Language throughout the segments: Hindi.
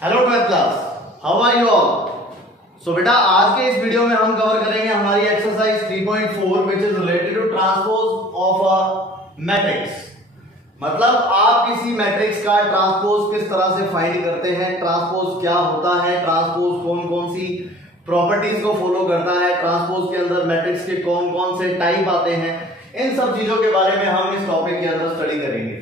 Hello 12th class, how are you all. So बेटा आज के इस वीडियो में हम कवर करेंगे हमारी exercise 3.4 which is related to transpose of a matrix. मतलब आप किसी मैट्रिक्स का ट्रांसपोज किस तरह से फाइंड करते हैं, ट्रांसपोज क्या होता है, ट्रांसपोज कौन कौन सी प्रॉपर्टीज को फॉलो करता है, ट्रांसपोज के अंदर मैट्रिक्स के कौन कौन से टाइप आते हैं, इन सब चीजों के बारे में हम इस टॉपिक के अंदर स्टडी करेंगे।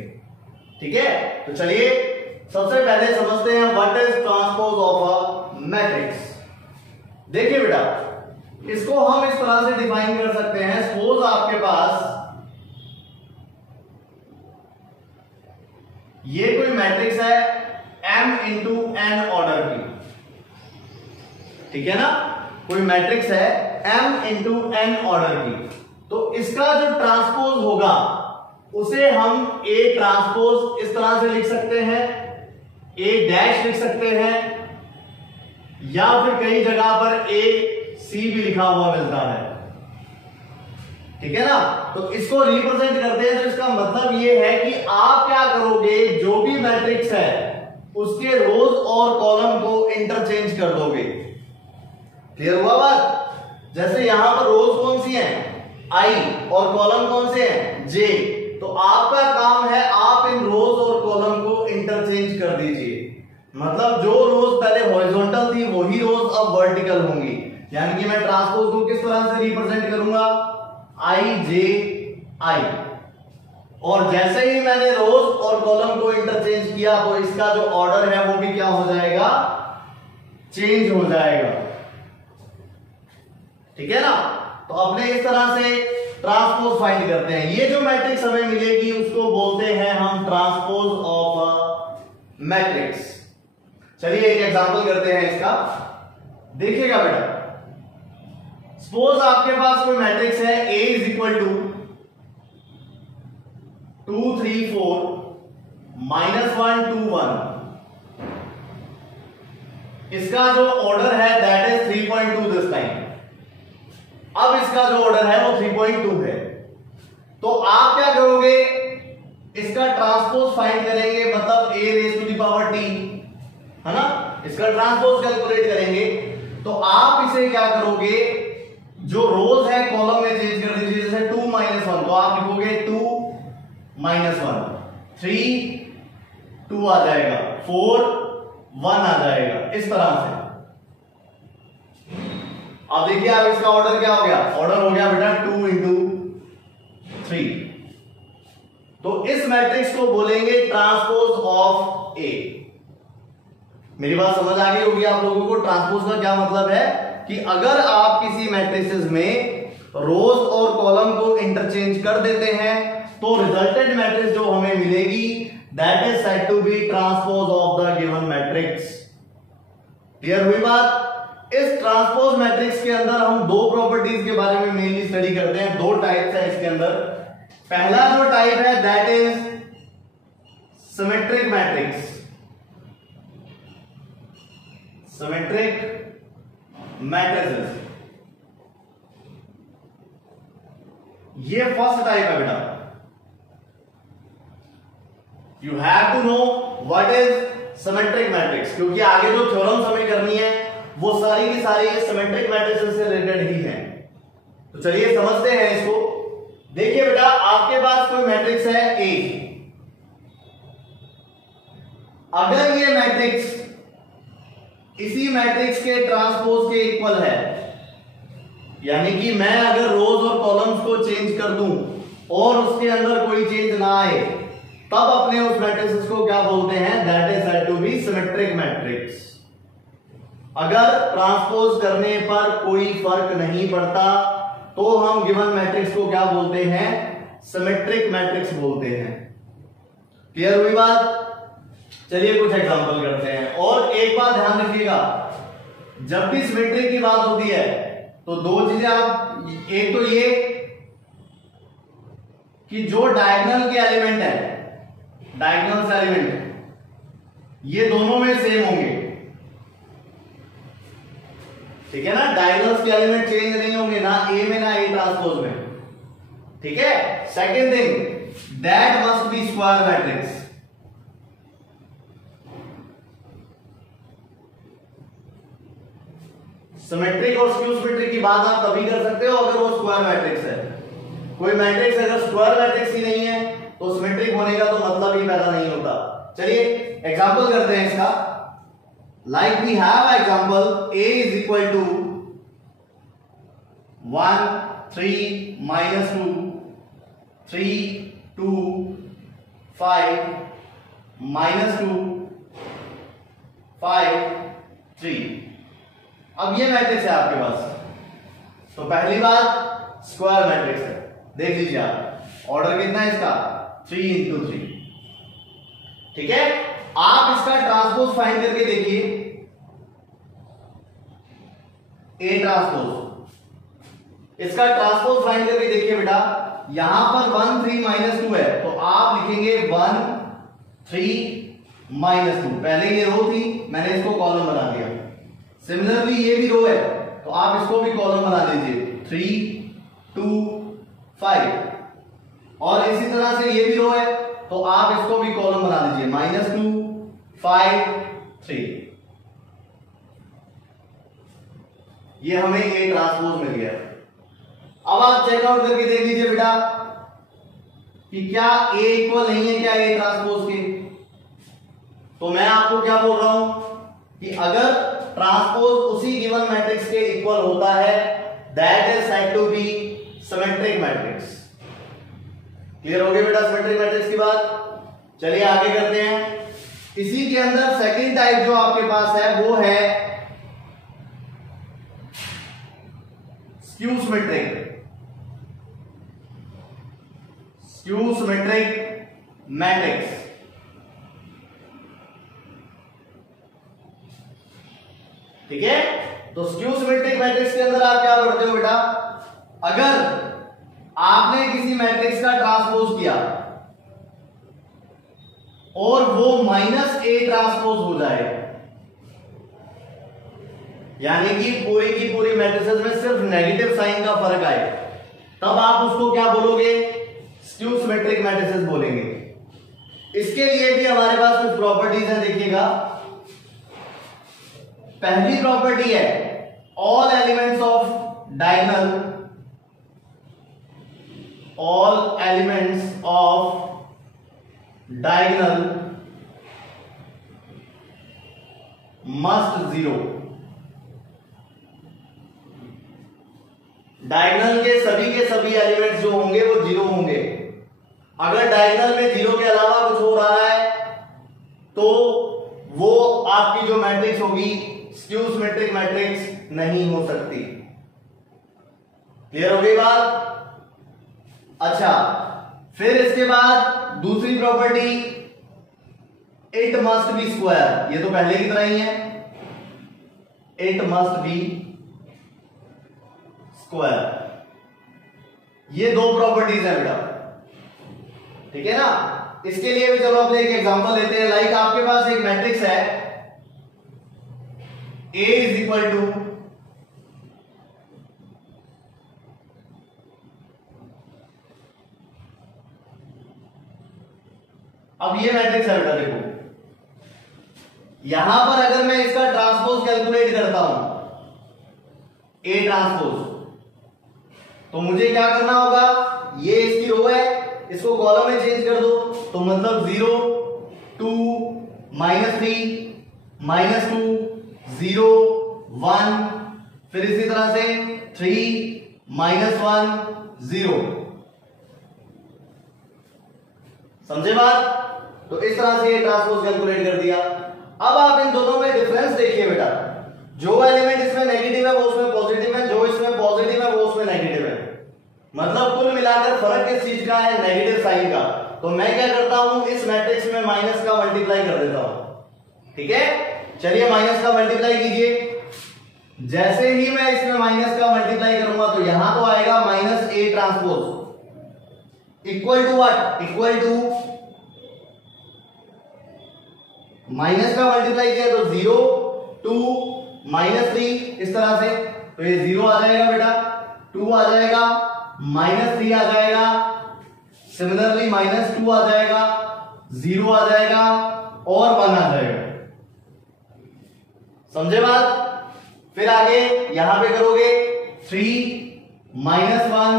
ठीक है, तो चलिए सबसे पहले समझते हैं what is transpose of a matrix. देखिए बेटा, इसको हम इस तरह से डिफाइन कर सकते हैं। सपोज आपके पास ये कोई मैट्रिक्स है m इंटू n ऑर्डर की, ठीक है ना, कोई मैट्रिक्स है m इंटू n ऑर्डर की, तो इसका जो ट्रांसपोज होगा उसे हम A ट्रांसपोज इस तरह से लिख सकते हैं, A डैश लिख सकते हैं, या फिर कई जगह पर A C भी लिखा हुआ मिलता है। ठीक है ना, तो इसको रिप्रेजेंट करते हैं। तो इसका मतलब ये है कि आप क्या करोगे, जो भी मैट्रिक्स है उसके रोज और कॉलम को इंटरचेंज कर दोगे। क्लियर हुआ बात। जैसे यहां पर रोज कौन सी है, I, और कॉलम कौन से हैं, J। तो आपका काम है आप इन रोज और कॉलम को इंटरचेंज कर दीजिए। मतलब जो रोज पहले हॉरिजॉन्टल थी वही रोज अब वर्टिकल होंगी। यानी कि मैं ट्रांसपोज को किस तरह से रिप्रेजेंट करूंगा, I J I, और जैसे ही मैंने रोज और कॉलम को इंटरचेंज किया तो इसका जो ऑर्डर है वो भी क्या हो जाएगा, चेंज हो जाएगा। ठीक है ना, तो अपने इस तरह से ट्रांसपोज फाइंड करते हैं। ये जो मैट्रिक्स हमें मिलेगी उसको बोलते हैं हम ट्रांसपोज ऑफ अ मैट्रिक्स। चलिए एक एग्जांपल करते हैं इसका। देखिएगा बेटा, सपोज आपके पास कोई मैट्रिक्स है A इज इक्वल टू 2 3 4 -1 2 1। इसका जो ऑर्डर है दैट इज 3.2 दिस टाइम। अब इसका जो ऑर्डर है वो 3.2 है। तो आप क्या करोगे, इसका ट्रांसपोज फाइंड करेंगे, मतलब A raise to the power t, है ना, इसका ट्रांसपोज कैलकुलेट करेंगे। तो आप इसे क्या करोगे, जो रोज है कॉलम में चेंज कर दीजिए। जैसे 2 - 1 तो आप लिखोगे 2 - 1, 3 2 आ जाएगा, 4 1 आ जाएगा, इस तरह से। अब देखिए अब इसका ऑर्डर क्या हो गया, ऑर्डर हो गया बेटा 2 इंटू 3। तो इस मैट्रिक्स को बोलेंगे ट्रांसपोज ऑफ ए। मेरी बात समझ आ गई होगी आप लोगों को। ट्रांसपोज का क्या मतलब है कि अगर आप किसी मैट्रिक्स में रोज और कॉलम को इंटरचेंज कर देते हैं तो रिजल्टेंट मैट्रिक्स जो हमें मिलेगी that is said to be transpose of the given matrix. Clear हुई बात। इस ट्रांसपोज मैट्रिक्स के अंदर हम दो प्रॉपर्टीज के बारे में मेनली स्टडी करते हैं। दो टाइप्स है इसके अंदर। पहला जो टाइप है that is symmetric matrix, symmetric matrices, ये फर्स्ट टाइप है बेटा। You have to know what is symmetric matrix, क्योंकि आगे जो थ्योरम्स हमें करनी है वो सारी की सारी सिमेट्रिक मैट्रिसेस से रिलेटेड ही है। तो चलिए समझते हैं इसको। देखिए बेटा, आपके पास कोई मैट्रिक्स है A। अगर ये मैट्रिक्स इसी मैट्रिक्स के ट्रांसपोज के इक्वल है, यानी कि मैं अगर रोज और कॉलम्स को चेंज कर दूं और उसके अंदर कोई चेंज ना आए, तब अपने उस मैट्रिक्स को क्या बोलते हैं, that is said to be symmetric matrix. अगर ट्रांसपोज करने पर कोई फर्क नहीं पड़ता तो हम गिवन मैट्रिक्स को क्या बोलते हैं, सिमेट्रिक मैट्रिक्स बोलते हैं। क्लियर हुई बात। चलिए कुछ एग्जांपल करते हैं। और एक बात ध्यान रखिएगा, जब भी सिमेट्रिक की बात होती है तो दो चीजें आप, एक तो ये कि जो डायगोनल के एलिमेंट है, डायगोनल एलिमेंट, ये दोनों में सेम होंगे। ठीक है ना, डायगोनल्स के एलिमेंट चेंज नहीं होंगे, ना ए में ना ए ट्रांसपोज में। ठीक है। Second thing, that must be square matrix. Symmetric और स्क्यू सिमेट्रिक की बात आप तभी कर सकते हो अगर वो स्क्वायर मैट्रिक्स है। कोई मैट्रिक्स अगर स्क्वायर मैट्रिक्स ही नहीं है तो सिमेट्रिक होने का तो मतलब ही पैदा नहीं होता। चलिए एग्जांपल करते हैं इसका। Like we have example a is equal to 1 3 minus 2 3 2 5 minus 2 5 3। अब ये मैट्रिक्स है आपके पास। तो पहली बात स्क्वायर मैट्रिक्स है, देख लीजिए आप ऑर्डर कितना है इसका 3 into 3। ठीक है, आप इसका ट्रांसपोज फाइंड करके देखिए A ट्रांसपोज। इसका ट्रांसपोज फाइंड करके देखिए बेटा, यहां पर 1 3 minus 2 है तो आप लिखेंगे 1 3 minus 2। पहले ये रो थी, मैंने इसको कॉलम बना दिया। सिमिलरली ये भी रो है तो आप इसको भी कॉलम बना दीजिए 3 2 5। और इसी तरह से ये भी रो है तो आप इसको भी कॉलम बना दीजिए -2 5 3। ये हमें A ट्रांसपोज मिल गया। अब आप चेकआउट करके देख लीजिए बेटा कि क्या A इक्वल नहीं है क्या A ट्रांसपोज के। तो मैं आपको क्या बोल रहा हूं कि अगर ट्रांसपोज उसी गिवन मैट्रिक्स के इक्वल होता है that is said to be symmetric matrix. Clear हो गया बेटा सिमेट्रिक मैट्रिक्स की बात। चलिए आगे करते हैं। इसी के अंदर सेकंड टाइप जो आपके पास है वो है skew symmetric. Skew symmetric matrix. ठीक है, तो स्क्यू सिमेट्रिक मैट्रिक्स के अंदर आप क्या पढ़ते हो बेटा, अगर आपने किसी मैट्रिक्स का ट्रांसपोज किया और वो -A ट्रांसपोज हो जाए, यानी कि पूरी की पूरी मैट्रिसेस में सिर्फ नेगेटिव साइन का फर्क आए, तब आप उसको क्या बोलोगे, स्क्यू सिमेट्रिक मैट्रिसेस बोलेंगे। इसके लिए भी हमारे पास कुछ प्रॉपर्टीज हैं, देखिएगा। पहली प्रॉपर्टी है all elements of diagonal, all elements of diagonal must 0। Diagonal के सभी एलिमेंट्स जो होंगे वो 0 होंगे। अगर डायगोनल में 0 के अलावा कुछ हो रहा है तो वो आपकी जो मैट्रिक्स होगी स्क्यू सिमेट्रिक मैट्रिक्स नहीं हो सकती। क्लियर हो गई बात। अच्छा, फिर इसके बाद दूसरी property it must be square. ये तो पहले की तरह ही है, इट मस्ट बी स्क्वायर। ये दो प्रॉपर्टीज है बेटा, ठीक है ना। इसके लिए भी चलो अपने एक एग्जांपल लेते हैं। लाइक आपके पास एक मैट्रिक्स है A इज इक्वल टू अब ये मैट्रिक्स है बेटा, देखो यहां पर अगर मैं इसका ट्रांसपोज कैलकुलेट करता हूं A ट्रांसपोज, तो मुझे क्या करना होगा, ये इसकी रो है, इसको कॉलम में चेंज कर दो, तो मतलब 0 2 -3 -2 0 1, फिर इसी तरह से 3 -1 0। समझे बात। तो इस तरह से ये ट्रांसपोज कैलकुलेट कर दिया। अब आप इन दोनों में डिफरेंस देखिए बेटा, जो एलिमेंट इसमें नेगेटिव है वो उसमें पॉजिटिव है, जो इसमें पॉजिटिव है वो उसमें नेगेटिव है। मतलब कुल मिलाकर फर्क किस चीज का है, नेगेटिव साइन का। तो मैं क्या करता हूं, इस मैट्रिक्स में माइनस का मल्टीप्लाई कर देता हूं। ठीक है, चलिए माइनस का मल्टीप्लाई कीजिए। जैसे ही मैं इसमें माइनस का मल्टीप्लाई करूंगा तो यहां तो आएगा -A transpose equal to what, equal to minus का मल्टीप्लाई किया तो 0 2 -3 इस तरह से, तो ये 0 आ जाएगा बेटा, 2 आ जाएगा, -3 आ जाएगा, सिमिलरली -2 आ जाएगा, 0 आ जाएगा और 1 आ जाएगा। समझे बात। फिर आगे यहां पे करोगे 3 -1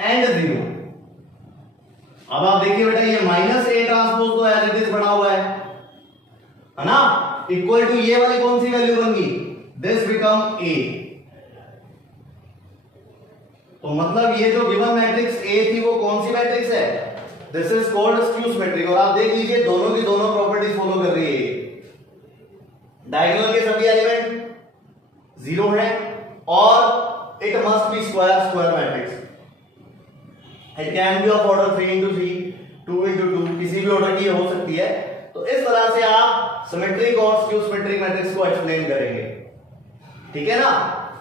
एंड 0। अब आप देखिए बेटा ये माइनस ए ट्रांसपोज तो एज इट इज बना हुआ है ना, इक्वल टू ये वाली कौन सी वैल्यू बन गई, दिस बिकम ए। तो मतलब ये जो गिवन मैट्रिक्स ए थी वो कौन सी मैट्रिक्स है, this is called skew symmetric. और आप देख लीजिए दोनों की दोनों प्रॉपर्टीज फॉलो कर रही है। डायगोनल के सभी एलिमेंट 0 है और it must be square matrix. It can be of order 3 into 3, 2 into 2, किसी भी ऑर्डर की हो सकती है। तो इस तरह से आप सिमेट्रिक और स्क्यू सिमेट्रिक मैट्रिक्स को एक्सप्लेन करेंगे, ठीक है ना।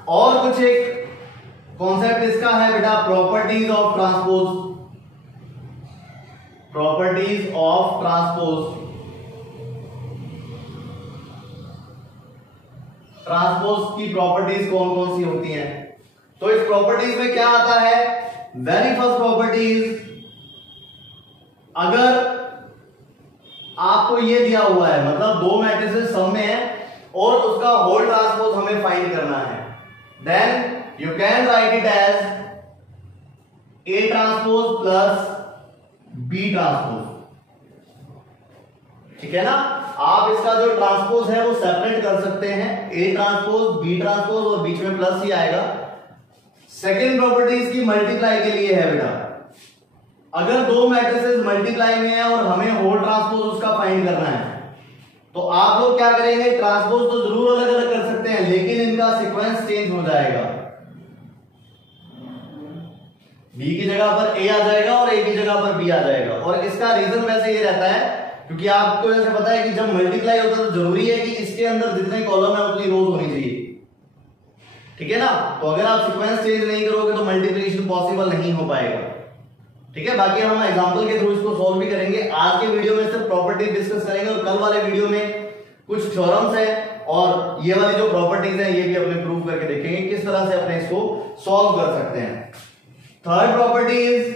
और कुछ एक कॉन्सेप्ट इसका है बेटा, properties of transpose. Properties of transpose, transpose की प्रॉपर्टीज कौन कौन सी होती हैं। तो इस प्रॉपर्टीज में क्या आता है, वेरी फर्स्ट प्रॉपर्टीज, अगर आपको ये दिया हुआ है मतलब दो मैट्रिसेस सम में है और उसका होल ट्रांसपोज हमें फाइंड करना है, then you can write it as A transpose plus B transpose, ठीक है ना। आप इसका जो ट्रांसपोज है वो सेपरेट कर सकते हैं, ए ट्रांसपोज बी ट्रांसपोज और बीच में प्लस ही आएगा। सेकेंड प्रॉपर्टी इसकी मल्टीप्लाई के लिए है बेटा, अगर दो मैट्रिसेस मल्टीप्लाई में है और हमें होल ट्रांसपोज उसका फाइंड करना है तो आप लोग क्या करेंगे, ट्रांसपोज तो जरूर अलग अलग कर सकते हैं लेकिन इनका सीक्वेंस चेंज हो जाएगा। बी की जगह पर ए आ जाएगा और ए की जगह पर बी आ जाएगा। और इसका रीजन वैसे ये रहता है क्योंकि आपको जैसे पता है कि जब मल्टीप्लाई होता है तो जरूरी है कि इसके अंदर जितने कॉलम है उतनी रोज होनी चाहिए, ठीक है ना। तो अगर आप सीक्वेंस चेंज नहीं करोगे तो मल्टीप्लिकेशन पॉसिबल नहीं हो पाएगा, ठीक है। बाकी हम एग्जांपल के थ्रू इसको सॉल्व भी करेंगे। आज के वीडियो में सिर्फ प्रॉपर्टी डिस्कस करेंगे और कल वाले वीडियो में कुछ थ्योरम्स है और ये वाली जो प्रॉपर्टीज है ये भी अपने प्रूव करके देखेंगे किस तरह से अपने इसको सॉल्व कर सकते हैं। थर्ड प्रॉपर्टी इज,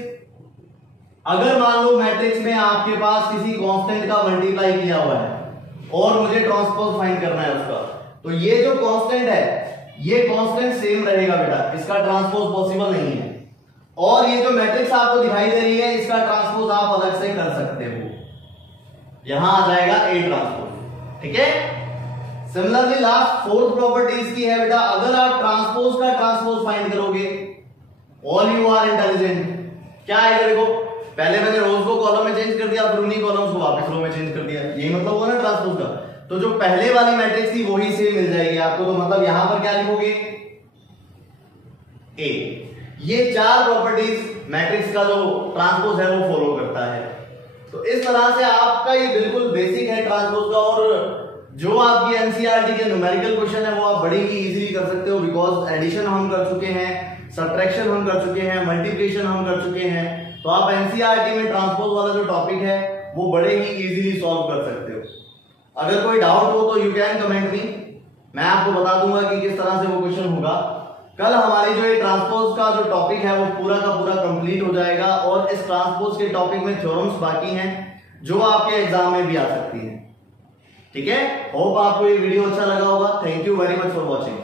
अगर मान लो मैट्रिक्स में आपके पास किसी कांस्टेंट का मल्टीप्लाई किया हुआ है और मुझे ट्रांसपोज फाइंड करना है उसका, तो ये जो कांस्टेंट है ये कांस्टेंट सेम रहेगा बेटा, इसका ट्रांसपोज पॉसिबल नहीं है। और ये जो मैट्रिक्स आपको दिखाई दे रही है इसका ट्रांसपोज आप अलग से कर सकते हो, यहां आ जाएगा ए ट्रांसपोज, ठीक है। सिमिलरली लास्ट फोर्थ प्रॉपर्टी इसकी है बेटा, अगर आप ट्रांसपोज का ट्रांसपोज फाइंड करोगे, ऑल यू आर इंटेलिजेंट, क्या आएगा देखो, पहले मैंने रोज को कॉलम में चेंज कर दिया फिर उन्हीं कॉलम्स को वापस रो में चेंज कर दिया, यही मतलब हुआ ना ट्रांसपोज का। तो जो पहले वाली मैट्रिक्स थी वही सेम मिल जाएगी आपको, तो मतलब यहां पर क्या लिखोगे, ए। ये चार प्रॉपर्टीज मैट्रिक्स का जो ट्रांसपोज है वो फॉलो करता है। तो इस तरह से आपका ये बिल्कुल बेसिक है ट्रांसपोज का। और जो आपकी एनसीईआरटी के न्यूमेरिकल क्वेश्चन है वो आप बड़ी ही इजीली कर सकते हो, बिकॉज एडिशन हम कर चुके हैं, सब्ट्रैक्शन हम कर चुके हैं, मल्टीप्लिकेशन हम कर चुके हैं। तो आप एनसीईआरटी में ट्रांसपोज वाला जो टॉपिक है वो बड़े ही इजीली सॉल्व कर सकते हो। अगर कोई डाउट हो तो यू कैन कमेंट मी, मैं आपको बता दूंगा कि किस तरह से वो क्वेश्चन होगा। कल हमारी जो ये ट्रांसपोज का जो टॉपिक है वो पूरा का पूरा कंप्लीट हो जाएगा और इस ट्रांसपोज के टॉपिक में थ्योरम्स बाकी हैं जो आपके एग्जाम में भी आ सकती हैं, ठीक है। होप आपको ये वीडियो अच्छा लगा होगा। Thank you very much for watching.